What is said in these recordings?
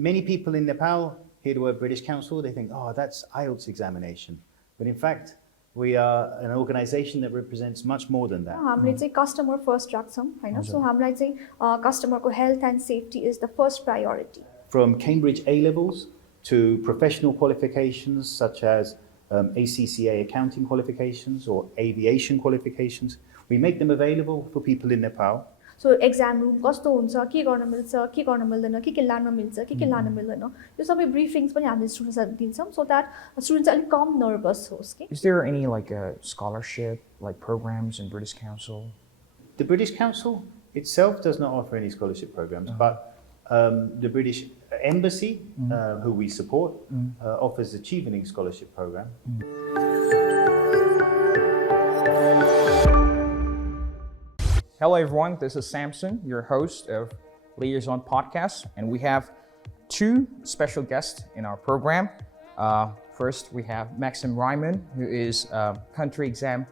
many people in Nepal hear the word British Council, they think, oh, that's IELTS examination. But in fact, we are an organization that represents much more than that. हामीले चाहिँ customer first राख्छौं हैन सो हामीलाई चाहिँ customer को health and safety is the first priority. From Cambridge A-levels to professional qualifications such as ACCA accounting qualifications or aviation qualifications, we make them available for people in Nepal. So exam room कस्तो हुन्छ के गर्न मिल्छ के गर्न मिल्दैन के लान मिल्छ के लान मिल्दैन यो सबै briefings पनि हामीले स्टुडेन्ट्सहरुलाई दिन्छौं so that students अलि कम nervous होस् के. Is there any like a scholarship like programs in British Council? The British Council itself does not offer any scholarship programs, but the British Embassy, who we support, offers the Chevening Scholarship Program. Hello everyone, this is Samson, your host of LIAISON podcast, and we have two special guests in our program. First, we have Maxim Raimann, who is country exam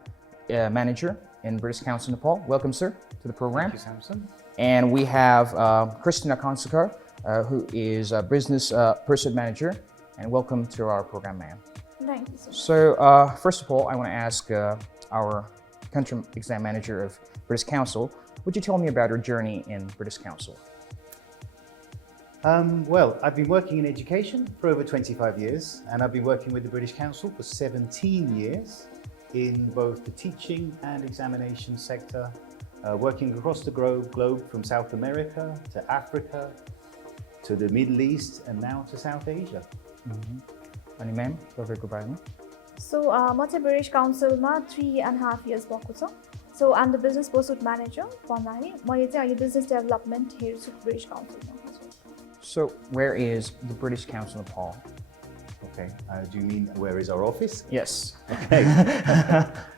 manager in British Council Nepal. Welcome, sir, to the program. Thank you, Samson. And we have Christina Kansakar, who is a business pursuit manager, and welcome to our program, ma'am. Thank you, sir. So, first of all, I want to ask our country exam manager of British Council, would you tell me about your journey in British Council? Well, I've been working in education for over 25 years, and I've been working with the British Council for 17 years in both the teaching and examination sector, working across the globe from South America to Africa to the Middle East and now to South Asia. Ani ma'am, तपाईँको बारेमा? So म चाहिँ British Council मा 3.5 years भएको छ. So I'm the business pursuit manager भन्दाखेरि मैले चाहिँ अहिले business development हेर्छु British Council मा. So where is the British Council Nepal? Okay, do you mean where is our office? Yes. Okay.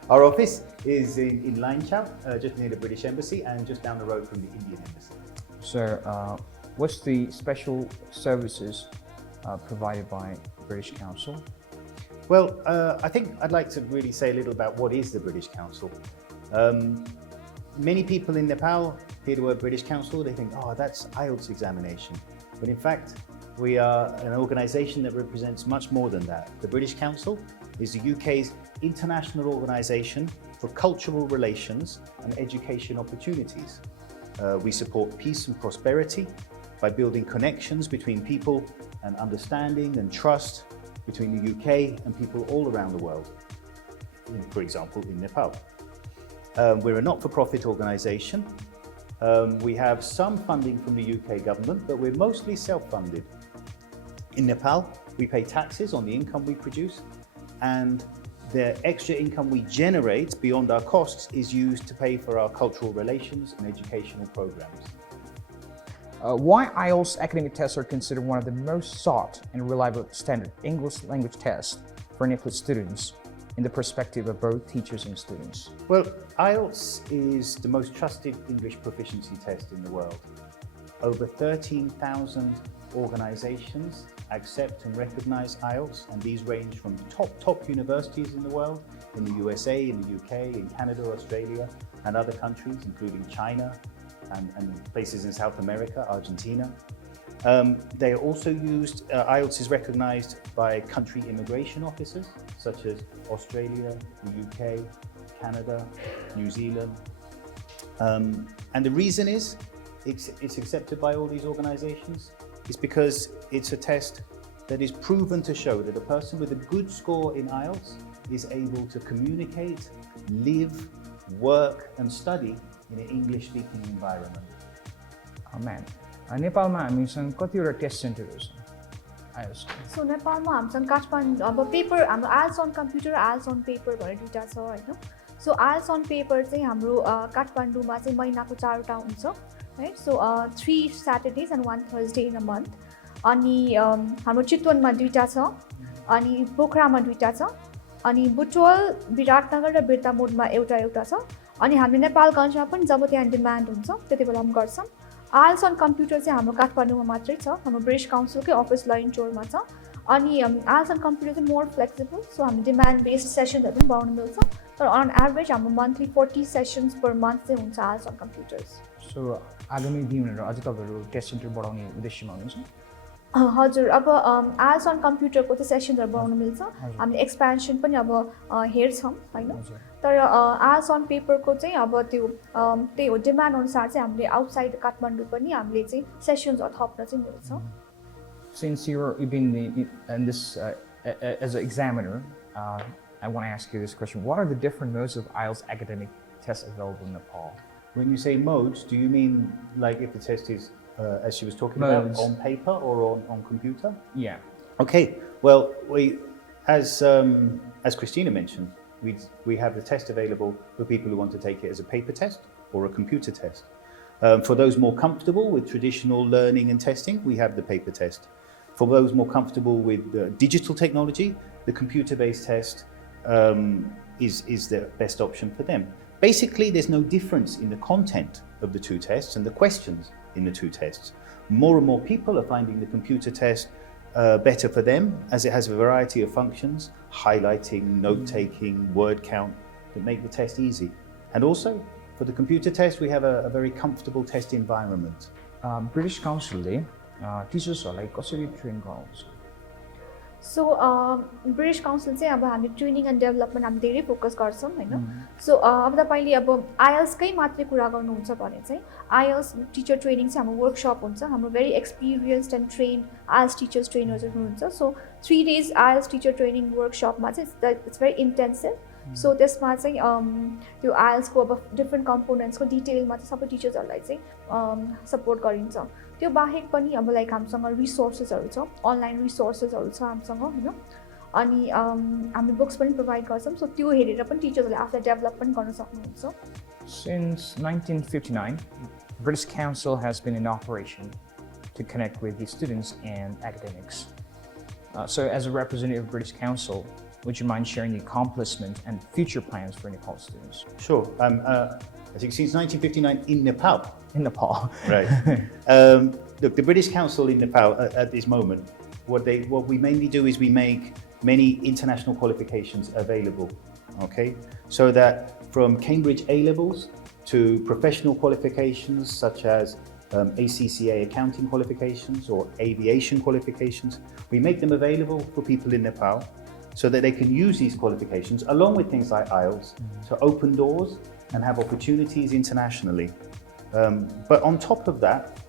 Our office is in Lainshan, just near the British Embassy and just down the road from the Indian Embassy. So what's the special services provided by British Council? Well, I think I'd like to really say a little about what is the British Council. Many people in Nepal hear the word British Council, they think, oh, that's IELTS examination. But in fact, we are an organisation that represents much more than that. The British Council is the UK's international organisation for cultural relations and education opportunities. We support peace and prosperity by building connections between people and understanding and trust between the UK and people all around the world, for example, in Nepal. We're a not-for-profit organisation. We have some funding from the UK government, but we're mostly self-funded. In Nepal, we pay taxes on the income we produce, and the extra income we generate beyond our costs is used to pay for our cultural relations and educational programs. Why IELTS academic tests are considered one of the most sought and reliable standard English language tests for Nepalese students in the perspective of both teachers and students? Well, IELTS is the most trusted English proficiency test in the world. Over 13,000 organizations accept and recognize IELTS, and these range from top universities in the world, in the USA, in the UK, in Canada, Australia, and other countries, including China and places in South America, Argentina. They are also used, IELTS is recognized by country immigration officers, such as Australia, the UK, Canada, New Zealand. And the reason is, it's accepted by all these organizations, is because it's a test that is proven to show that a person with a good score in IELTS is able to communicate, live, work, and study in an English-speaking environment. Amen. नेपालमा हामीसँग कतिवटा test सेन्टरहरू छन् आइएल्ट्स? सो नेपालमा हामीसँग काठमाडौँ अब paper हाम्रो आइएल्ट्स अन computer आइएल्ट्स अन paper भनेर दुईटा छ हैन. सो आइएल्ट्स अन पेपर चाहिँ हाम्रो काठमाडौँमा चाहिँ महिनाको 4वटा हुन्छ right. So 3 Saturdays and 1 Thursday in a month. अनि हाम्रो चितवनमा 2टा छ, अनि पोखरामा 2टा छ, अनि बुटवल, विराटनगर र बिर्तामोडमा एउटा छ, अनि हामी नेपालगञ्जमा पनि जब त्यहाँ डिमान्ड हुन्छ त्यति बेला हम गर्छौं. IELTS on computer चाहिँ हाम्रो काठमाडौँमा मात्रै छ, हाम्रो ब्रिटिश काउन्सिलकै अफिस लैनचौरमा छ. अनि IELTS on computer चाहिँ मोर फ्लेक्सिबल, सो हामी डिमान्ड बेस्ड सेसनहरु पनि बनाउन मिल्छ. तर अन एभरेज हाम्रो मन्थली 40 सेसन्स पर मन्थ चाहिँ हुन्छ IELTS on computers. सो आगामी दिनहरु अझै तपाईहरु टेस्ट सेन्टर बढाउने उद्देश्यमा हुनुहुन्छ? हजुर अब आइएल्स अन कम्प्युटरको चाहिँ सेसनहरू बनाउन मिल्छ हामीले एक्सपेन्सन पनि अब हेर्छौँ होइन तर आइएल्स अन पेपरको चाहिँ अब त्यो त्यही हो डिमान्ड अनुसार चाहिँ हामीले आउटसाइड काठमाडौँ पनि हामीले चाहिँ सेसन्सहरू थप्न चाहिँ मिल्छ Since you've been in this as an examiner, I want to ask you this question. What are the different modes of IELTS academic tests available in Nepal? When you say modes, do you mean like if the test is, as she was talking about, on paper or on computer? Yeah. Okay. Well, as Christina mentioned, we have the test available for people who want to take it as a paper test or a computer test. For those more comfortable with traditional learning and testing, we have the paper test. For those more comfortable with digital technology, the computer-based test is the best option for them. Basically, there's no difference in the content of the two tests and the questions in the two tests. More and more people are finding the computer test better for them as it has a variety of functions, highlighting, note-taking, word count, that make the test easy. And also, for the computer test, we have a very comfortable test environment. British Council टिचर्सहरूलाई कसरी train गराउँछ so British council चाहिँ अब हामी training and development हामी धेरै focus गर्छौँ होइन सो अब तपाईँले अब आइएल्सकै मात्रै कुरा गर्नुहुन्छ भने चाहिँ आइएल्स टिचर ट्रेनिङ चाहिँ हाम्रो वर्कसप हुन्छ हाम्रो very experienced and trained IELTS teachers ट्रेनर्सहरू हुनुहुन्छ so 3 days IELTS teacher training वर्कसपमा चाहिँ इट्स भेरी इन्टेन्सिभ सो त्यसमा चाहिँ त्यो आइएल्सको अब डिफ्रेन्ट कम्पोनेन्ट्सको डिटेलमा चाहिँ सबै टिचर्सहरूलाई चाहिँ सपोर्ट गरिन्छ त्यो बाहेक पनि अब लाइक हामीसँग रिसोर्सेसहरू छ अनलाइन रिसोर्सेसहरू छ हामीसँग होइन अनि हामी बुक्स पनि प्रोभाइड गर्छौँ सो त्यो हेरेर पनि टिचर्सहरूले आफूलाई डेभलप पनि गर्न सक्नुहुन्छ Since 1959, British Council has been in operation to connect with the students and academics. So as a representative of British Council, would you mind sharing the accomplishments and future plans for Nepal students? Sure. I think since 1959 in Nepal. In Nepal. Right. Look, the British Council in Nepal at this moment, what we mainly do is we make many international qualifications available, okay? So that from Cambridge A-levels to professional qualifications such as ACCA accounting qualifications or aviation qualifications, we make them available for people in Nepal so that they can use these qualifications along with things like IELTS to open doors and have opportunities internationally. But on top of that,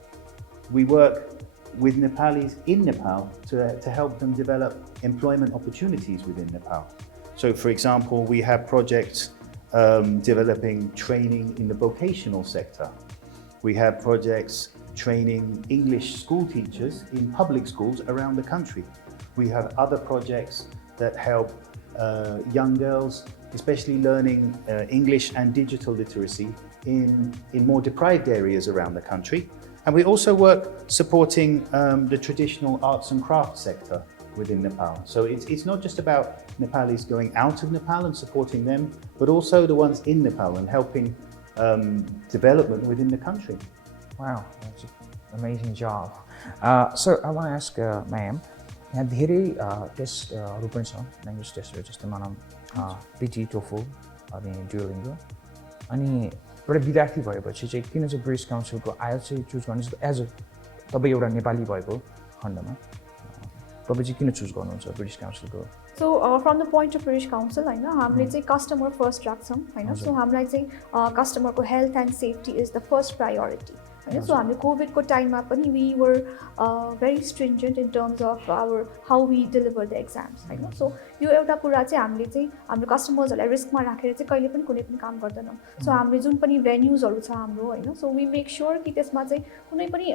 we work with Nepalis in Nepal to help them develop employment opportunities within Nepal. So for example, we have projects developing training in the vocational sector. We have projects training English school teachers in public schools around the country. We have other projects that help young girls, especially learning English and digital literacy in more deprived areas around the country. And we also work supporting the traditional arts and crafts sector within Nepal. So it's not just about Nepalis going out of Nepal and supporting them, but also the ones in Nepal and helping development within the country. Wow, that's an amazing job. So I want to ask ma'am, यहाँ धेरै टेस्टहरू पनि छ language टेस्टहरू जस्तै मानौँ पिटी TOEFL अनि ड्युओलिङ्गो अनि एउटा विद्यार्थी भएपछि चाहिँ किन चाहिँ ब्रिटिस काउन्सिलको आइएल्ट्स चाहिँ चुज गर्नुहुन्छ एज अ तपाईँ एउटा नेपाली भएको खण्डमा तपाईँ चाहिँ किन चुज गर्नुहुन्छ ब्रिटिस काउन्सिलको so from the point of British Council होइन हामीले चाहिँ कस्टमर फर्स्ट राख्छौँ होइन सो हामीलाई चाहिँ कस्टमरको health and safety is the first priority होइन सो हामीले कोभिडको टाइममा पनि we were very stringent in terms of our how we deliver the exams होइन सो यो एउटा कुरा चाहिँ हामीले चाहिँ हाम्रो कस्टमर्सहरूलाई रिस्कमा राखेर चाहिँ कहिले पनि कुनै पनि काम गर्दैनौँ सो हामीले जुन पनि भेन्युजहरू छ हाम्रो होइन सो वी मेक स्योर कि त्यसमा चाहिँ कुनै पनि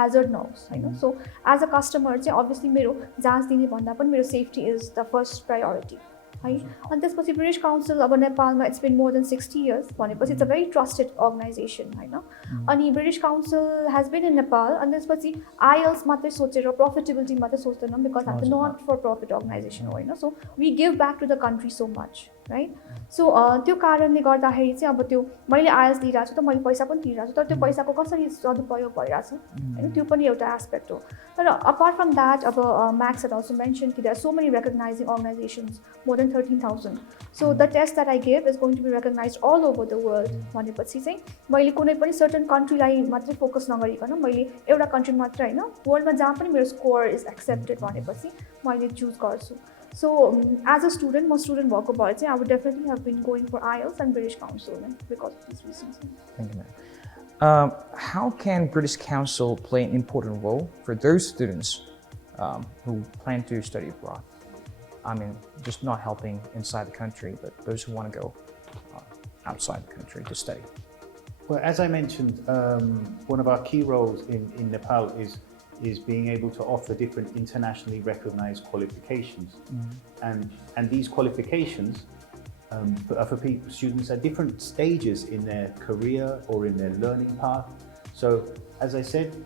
ह्याजर्ड नहोस् होइन सो एज अ कस्टमर चाहिँ अभियसली मेरो जाँच दिने भन्दा पनि मेरो safety is the first priority है अनि त्यसपछि ब्रिटिस काउन्सिल अब नेपालमा it's been more than 60 years भनेपछि it's a very trusted organisation होइन अनि British council has been in Nepal अनि त्यसपछि आइएल्ट्स मात्रै सोचेर प्रफिटेबिलिटी मात्रै सोच्दैनौँ बिकज हामी नट फर प्रफिट अर्गनाइजेसन हो होइन so we give back to the country so much right so त्यो कारणले गर्दाखेरि चाहिँ अब त्यो मैले आइएल्ट्स दिइरहेको छु त मैले पैसा पनि तिरिरहेको छु तर त्यो पैसाको कसरी सदुपयोग भइरहेछ होइन त्यो पनि एउटा एस्पेक्ट हो तर अपार्ट फ्रम द्याट अब म्याक्स had also mentioned कि there are so many recognizing organizations more than 13,000. So the test that I give is going to be recognized all over the world. भनेपछि चाहिँ मैले कुनै पनि certain कन्ट्रीलाई मात्रै focus नगरिकन मैले एउटा कन्ट्री मात्र हैन वर्ल्डमा जहाँ पनि मेरो स्कोर इज एक्सेप्टेड भनेपछि मैले चुज गर्छु. So as a student, म स्टुडेन्ट भएको भए चाहिँ I would definitely have been going for IELTS and British Council because of these reasons. Thank you, ma'am. How can British Council play an important role for those students who plan to study abroad? I mean, just not helping inside the country, but those who want to go outside the country to study. Well, as I mentioned, one of our key roles in Nepal is being able to offer different internationally recognized qualifications. And these qualifications are for students at different stages in their career or in their learning path. So, as I said,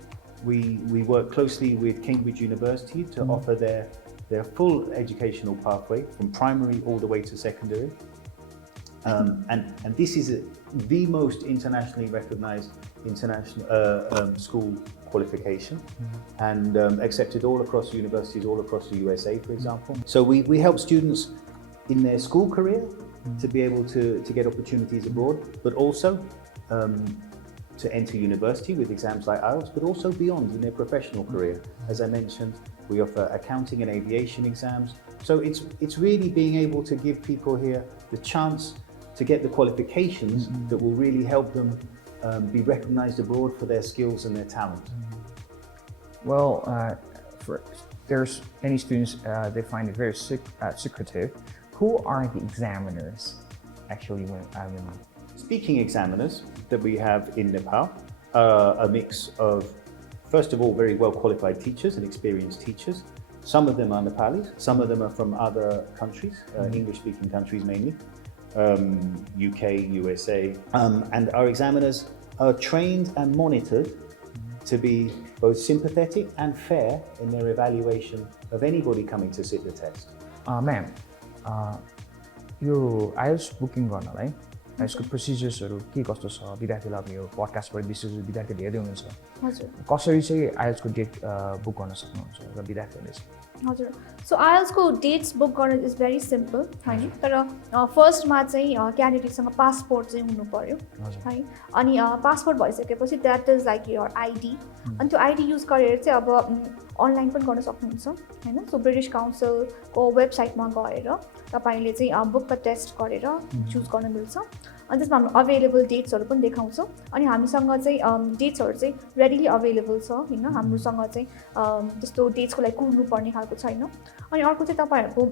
we work closely with Cambridge University to offer their full educational pathway from primary all the way to secondary. And this is the most internationally recognized international school qualification and accepted all across universities all across the USA, for example. So we help students in their school career to be able to get opportunities abroad, but also to enter university with exams like IELTS, but also beyond in their professional career. As I mentioned, we offer accounting and aviation exams. So it's really being able to give people here the chance to get the qualifications that will really help them be recognized abroad for their skills and their talent. Well, there's many students, they find it very secretive. Who are the examiners actually Speaking examiners that we have in Nepal are a mix of, first of all, very well qualified teachers and experienced teachers. Some of them are Nepalis, some of them are from other countries, English speaking countries mainly, UK, USA. And our examiners are trained and monitored to be both sympathetic and fair in their evaluation of anybody coming to sit the test. Ma'am, yo IELTS booking गर्नलाई यसको प्रोसिजर्सहरू के कस्तो छ विद्यार्थीलाई अब यो पडकास्टबाट विशेष विद्यार्थीले हेर्दै हुनुहुन्छ हजुर कसरी चाहिँ IELTS को डेट बुक गर्न सक्नुहुन्छ र विद्यार्थीहरूले चाहिँ हजुर सो IELTS को डेट्स बुक गर्न इज भेरी सिम्पल हैन तर फर्स्टमा चाहिँ क्यान्डिडेटसँग पासपोर्ट चाहिँ हुनु पर्यो है अनि पासपोर्ट भइसकेपछि that is like your ID अनि त्यो आइडी युज गरेर चाहिँ अब अनलाइन पनि गर्न सक्नुहुन्छ हैन सो ब्रिटिश काउन्सिलको वेबसाइटमा गएर तपाईले चाहिँ बुक द टेस्ट गरेर चुज गर्न मिल्छ अनि त्यसमा हाम्रो अवेलेबल डेट्सहरू पनि देखाउँछौँ अनि हामीसँग चाहिँ डेट्सहरू चाहिँ रेडिली अवेलेबल छ हैन हाम्रोसँग चाहिँ त्यस्तो डेट्सको लागि कुर्नु पर्ने खालको छैन अनि अर्को चाहिँ तपाईहरुको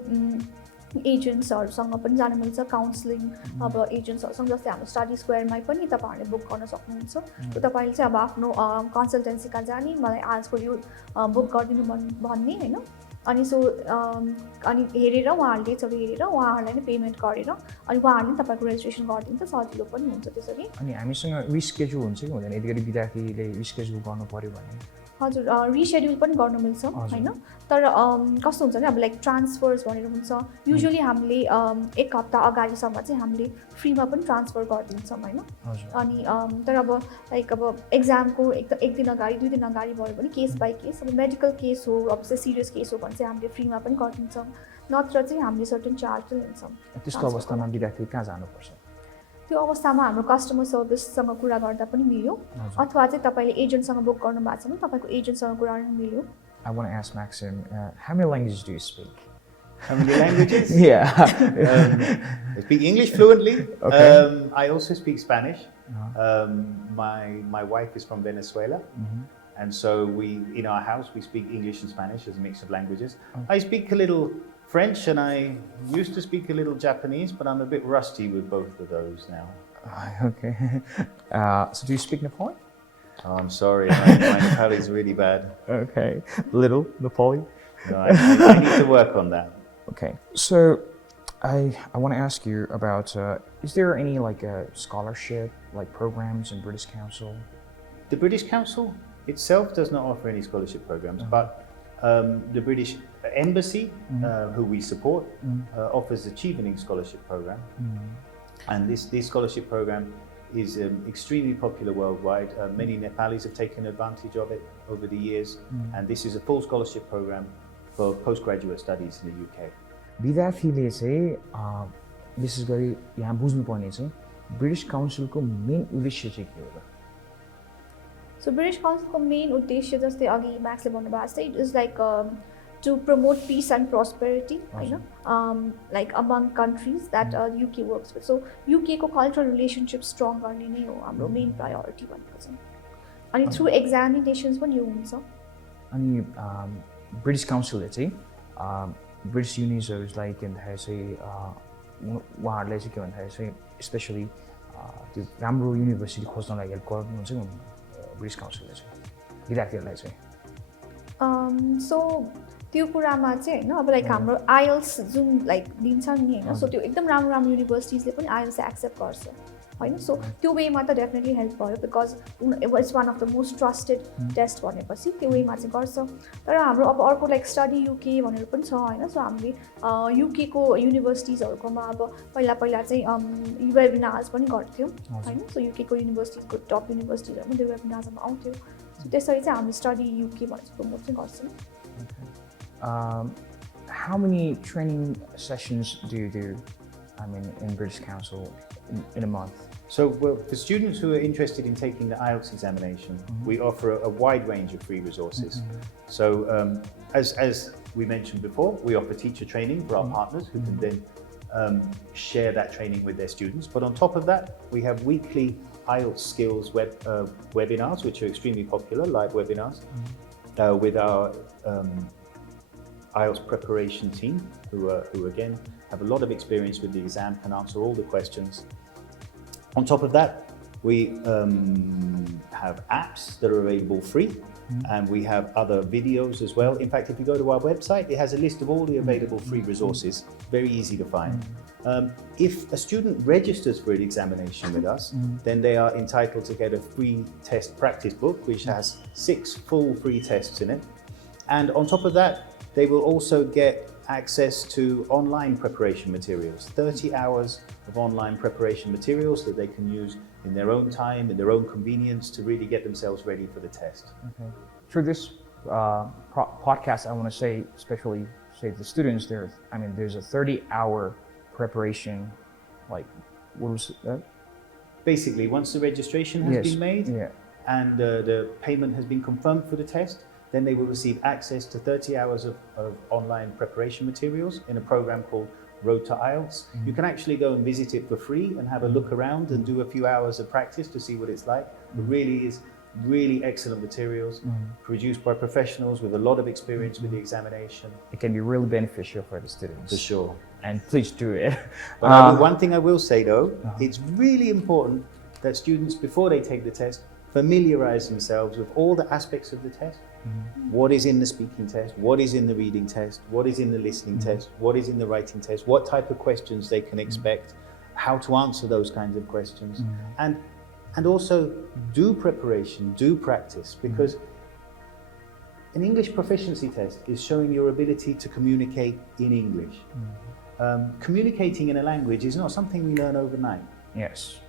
एजेन्ट्सहरुसँग पनि जान मिल्छ काउन्सलिङ अब एजेन्ट्सहरुसँग जस्तै हाम्रो स्टडी स्क्वायरमा पनि तपाईहरुले बुक गर्न सक्नुहुन्छ र तपाईले चाहिँ अब आफ्नो कन्सल्टेन्सीका जाने मलाई आजको यो बुक गरिदिनु भन्ने हैन अनि सो अनि हेरेर उहाँहरूले डेट्सहरू हेरेर उहाँहरूलाई नै पेमेन्ट गरेर अनि उहाँहरूले तपाईको रेजिस्ट्रेसन गरिदिन्छ सजिलो पनि हुन्छ त्यसरी अनि हामीसँग रिस्केड्युल हुन्छ कि हुँदैन यतिगरी विद्यार्थीले रिस्केड्युल गर्नु पर्यो भने हजुर रिसेड्युल पनि गर्न मिल्छ हैन तर कस्तो हुन्छ भने अब लाइक ट्रान्सफर्स भनेर हुन्छ युजुअली हामीले एक हप्ता अगाडिसम्म चाहिँ हामीले फ्रीमा पनि ट्रान्सफर गरिदिन्छौँ हैन अनि तर अब लाइक अब एक्जामको एक दिन अगाडि दुई दिन अगाडि भयो भने केस बाई केस अब मेडिकल केस हो अब चाहिँ सिरियस केस हो भने चाहिँ हामीले फ्रीमा पनि गरिदिन्छौँ नत्र चाहिँ हामीले सर्टेन चार्ज चाहिँ लिन्छौँ त्यस्तो अवस्थामा विद्यार्थी कहाँ जानुपर्छ त्यो अवस्थामा हाम्रो कस्टमर सर्भिससँग कुरा गर्दा पनि मिल्यो अथवा चाहिँ तपाईले एजेन्टसँग बुक गर्नु भएको छ भने तपाईको एजेन्टसँग कुरा गर्न मिल्यो I want to ask Maxim, how many languages do you speak? How many languages? Yeah. I speak English fluently. Okay. I also speak Spanish. My wife is from Venezuela. And so in our house, we speak English and Spanish as a mix of languages. I speak a little French and I used to speak a little Japanese, but I'm a bit rusty with both of those now. Okay. So do you speak Nepali? Oh, I'm sorry, my Nepali is really bad. Okay. Little Nepali? No, I need to work on that. Okay. So I want to ask you about, is there any like scholarship, like programs in British Council? The British Council itself does not offer any scholarship programs, but the British Embassy, who we support, offers the Chevening Scholarship Program. And this scholarship program is extremely popular worldwide. Many Nepalis have taken advantage of it over the years. And this is a full scholarship program for postgraduate studies in the UK. विद्यार्थीले चाहिँ विशेष गरी यहाँ बुझ्नुपर्ने चाहिँ British काउन्सिलको main उद्देश्य चाहिँ के हो त? So British Councilको मेन उद्देश्य जस्तै अघि म्याक्सले भन्नुभएको छ it is like to promote peace and prosperity, like among countries that UK works with. So UK को cultural relationship strong गर्ने नै हो हाम्रो main priority भनेको चाहिँ. अनि through examinations पनि यो हुन्छ. अनि ब्रिटिश काउन्सिलले चाहिँ ब्रिटिश युनिभर्सिटिजलाई के भन्दाखेरि चाहिँ उहाँहरूले चाहिँ के भन्दाखेरि चाहिँ स्पेसली त्यो राम्रो युनिभर्सिटी खोज्नलाई हेल्प गर्नुहुन्छ ब्रिटिश काउन्सिलले चाहिँ विद्यार्थीहरूलाई चाहिँ. सो त्यो कुरामा चाहिँ होइन अब लाइक हाम्रो IELTS जुन लाइक दिन्छ नि होइन सो त्यो एकदम राम्रो राम्रो युनिभर्सिटिजले पनि IELTS एक्सेप्ट गर्छ होइन. सो त्यो वेमा त डेफिनेटली हेल्प भयो because it's one of the most trusted test भनेपछि त्यो वेमा चाहिँ गर्छ. तर हाम्रो अब अर्को लाइक स्टडी UK भनेर पनि छ होइन. सो हामीले UK को युनिभर्सिटिजहरूकोमा अब पहिला चाहिँ वेबिनार्स पनि गर्थ्यौँ होइन. सो UK को युनिभर्सिटीको टप युनिभर्सिटिजहरूमा त्यो वेबिनार्समा आउँथ्यो. सो त्यसरी चाहिँ हामी स्टडी UK भनेर प्रमोट चाहिँ गर्छौँ. How many training sessions do you do, I mean, in British Council in a month? So for students who are interested in taking the IELTS examination, we offer a wide range of free resources. So as we mentioned before, we offer teacher training for our partners who can then share that training with their students. But on top of that, we have weekly IELTS skills webinars, which are extremely popular, live webinars, with our IELTS preparation team, who again have a lot of experience with the exam, can answer all the questions. On top of that, we have apps that are available free, and we have other videos as well. In fact, if you go to our website, it has a list of all the available free resources, very easy to find. If a student registers for an examination with us, then they are entitled to get a free test practice book, which has 6 full free tests in it. And on top of that, they will also get access to online preparation materials, 30 hours of online preparation materials that they can use in their own time, in their own convenience, to really get themselves ready for the test. Okay. Through this podcast, I want to say, especially say to the students, there's a 30-hour preparation, like, what was that? Basically, once the registration has been made and the payment has been confirmed for the test, then they will receive access to 30 hours of online preparation materials in a program called Road to IELTS. You can actually go and visit it for free and have a look around and do a few hours of practice to see what it's like. It really is excellent materials produced by professionals with a lot of experience with the examination. It can be really beneficial for the students. For sure. And please do it. But one thing I will say though, it's really important that students, before they take the test, familiarize themselves with all the aspects of the test. What is in the speaking test, what is in the reading test, what is in the listening test, what is in the writing test, what type of questions they can expect, how to answer those kinds of questions, and also do preparation, do practice, because an English proficiency test is showing your ability to communicate in English. Communicating in a language is not something we learn overnight. Yes.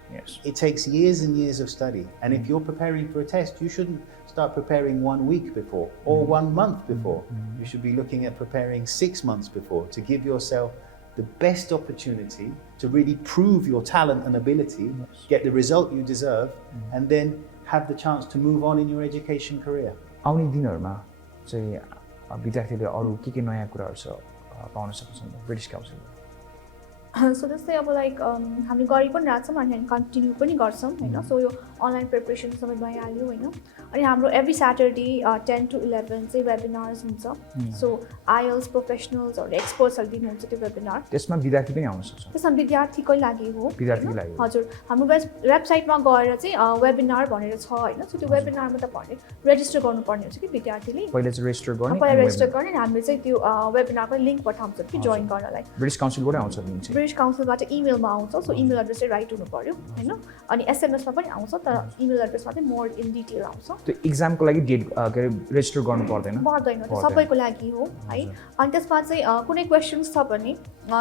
It takes years and years of study, and if you're preparing for a test, you shouldn't start preparing 1 week before or 1 month before. You should be looking at preparing 6 months before to give yourself the best opportunity to really prove your talent and ability, get the result you deserve, and then have the chance to move on in your education career. आउने दिनहरुमा चाहिँ विद्यार्थीले अरु के नयाँ कुराहरु छ pound सक्छन् British काउन्सिलले? सो जस्तै अब लाइक हामी गरि पनि राख्छौँ अनि हामी कन्टिन्यू पनि गर्छौँ होइन. सो यो अनलाइन प्रिपरेसन सबै भइहाल्यो होइन. अनि हाम्रो एभ्री स्याटरडे 10 to 11 चाहिँ वेबिनार्स हुन्छ. सो IELTS प्रोफेसनल्सहरूले एक्सपर्ट्सहरू दिनुहुन्छ त्यो वेबिनार. त्यसमा विद्यार्थी पनि आउन सक्छ? त्यसमा विद्यार्थीकै लागि हो. विद्यार्थीकै लागि? हजुर. हाम्रो वेबसाइटमा गएर चाहिँ वेबिनार भनेर छ होइन. सो त्यो वेबिनारमा तपाईँहरूले रेजिस्टर गर्नुपर्ने हुन्छ कि विद्यार्थीले. पहिले चाहिँ रेजिस्टर गर्ने? पहिला रेजिस्टर गर्ने अनि हामीले चाहिँ त्यो वेबिनारको लिङ्क पठाउँछौँ कि जोइन गर्नलाई. ब्रिटिश काउन्सिलबाटै आउँछ लिङ्क चाहिँ? ब्रिटिश काउन्सिलबाट इमेलमा आउँछ सो इमेल एड्रेस चाहिँ राइट हुनु पर्यो होइन अनि एसएमएसमा पनि आउँछ तर इमेल एड्रेसमा चाहिँ मोर इन डिटेल आउँछ त्यो इक्जामको लागि डेट के अरे रेजिस्टर गर्नु पर्दैन पर्दैन त्यो सबैको लागि हो है अनि त्यसमा चाहिँ कुनै क्वेसन्स छ भने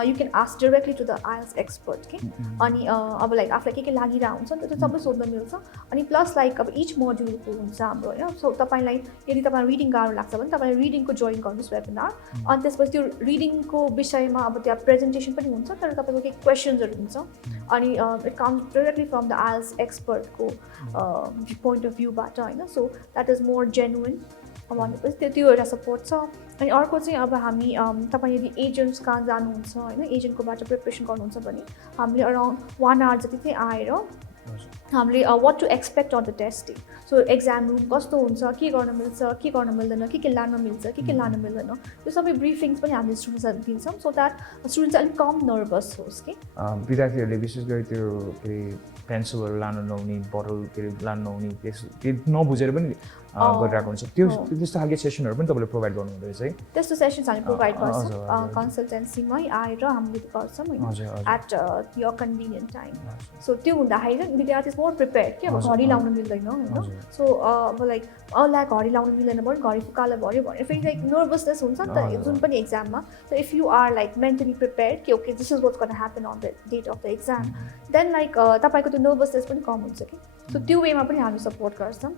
you can ask directly to the IELTS expert के अनि अब लाइक आफूलाई के लागिरहेको हुन्छ नि त्यो सबै सोध्न मिल्छ अनि प्लस लाइक अब इच मोड्युलको हुन्छ हाम्रो होइन सो तपाईँलाई यदि तपाईँलाई रिडिङ गाह्रो लाग्छ भने तपाईँले रिडिङको जोइन गर्नुहोस् वेबिनार अनि त्यसपछि त्यो रिडिङको विषयमा अब त्यहाँ प्रेजेन्टेसन पनि हुन्छ तर तपाईँको केही क्वेसन्सहरू हुन्छ अनि it comes directly from the IELTS एक्सपर्टको पोइन्ट अफ भ्यूबाट होइन so that is more genuine भनेपछि त्यो एउटा सपोर्ट छ अनि अर्को चाहिँ अब हामी तपाईँ यदि एजेन्ट्स कहाँ जानुहुन्छ होइन एजेन्टकोबाट प्रिपरेसन गर्नुहुन्छ भने हामीले अराउन्ड 1 आवर जति चाहिँ आएर हामीले what to expect on the test day so exam room कस्तो हुन्छ के गर्न मिल्छ के गर्न मिल्दैन के लान मिल्छ के लान मिल्दैन त्यो सबै ब्रिफिङ्स पनि हामीले स्टुडेन्ट्सहरूलाई दिन्छौँ सो द्याट स्टुडेन्ट्स अलिक कम नर्भस होस् कि विद्यार्थीहरूले विशेष गरी त्यो के अरे पेन्सिलहरू लानु नहुने बोतल के अरे लानु नहुने त्यो नबुझेर पनि गरिरहेको हुन्छ त्यो त्यस्तो खालको सेसनहरू पनि तपाईँले प्रोभाइड गर्नुहुँदो रहेछ है त्यस्तो सेसन्स हामी प्रोभाइड गर्छौँ कन्सल्टेन्सीमै आएर हामीले गर्छौँ होइन at your convenient time so त्यो हुँदाखेरि चाहिँ विद्यार्थी मोर प्रिपेयर्ड कि अब घडी लाउनु मिल्दैन होइन सो अब लाइक अरूलाई घडी लाउनु मिल्दैन भने घडी फुकाले भऱ्यो भने फेरि लाइक नर्भसनेस हुन्छ नि त जुन पनि एक्जाममा so if you are like mentally prepared कि okay this is what's gonna happen on the date of the exam then like तपाईँको त्यो नर्भसनेस पनि कम हुन्छ कि सो त्यो वेमा पनि हामी सपोर्ट गर्छौँ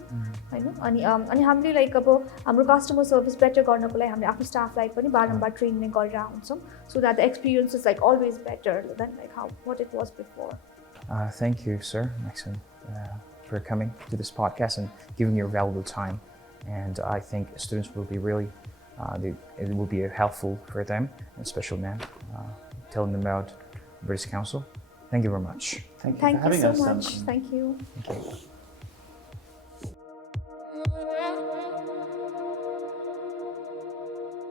होइन अनि हामीले लाइक अब हाम्रो कस्टमर सर्भिस बेटर गर्नको लागि हामीले आफ्नो स्टाफलाई पनि बारम्बार ट्रेनिङ गरेर हुन्छौँ so that the experience is like always better than like how what it was before Thank you, sir, Maxim, for coming to this podcast and giving your valuable time. And I think students will be really, it will be helpful for them, and especially man, telling them about British Council. Thank you very much. Thank you for having us. Thank you so much. Thank you. Thank you.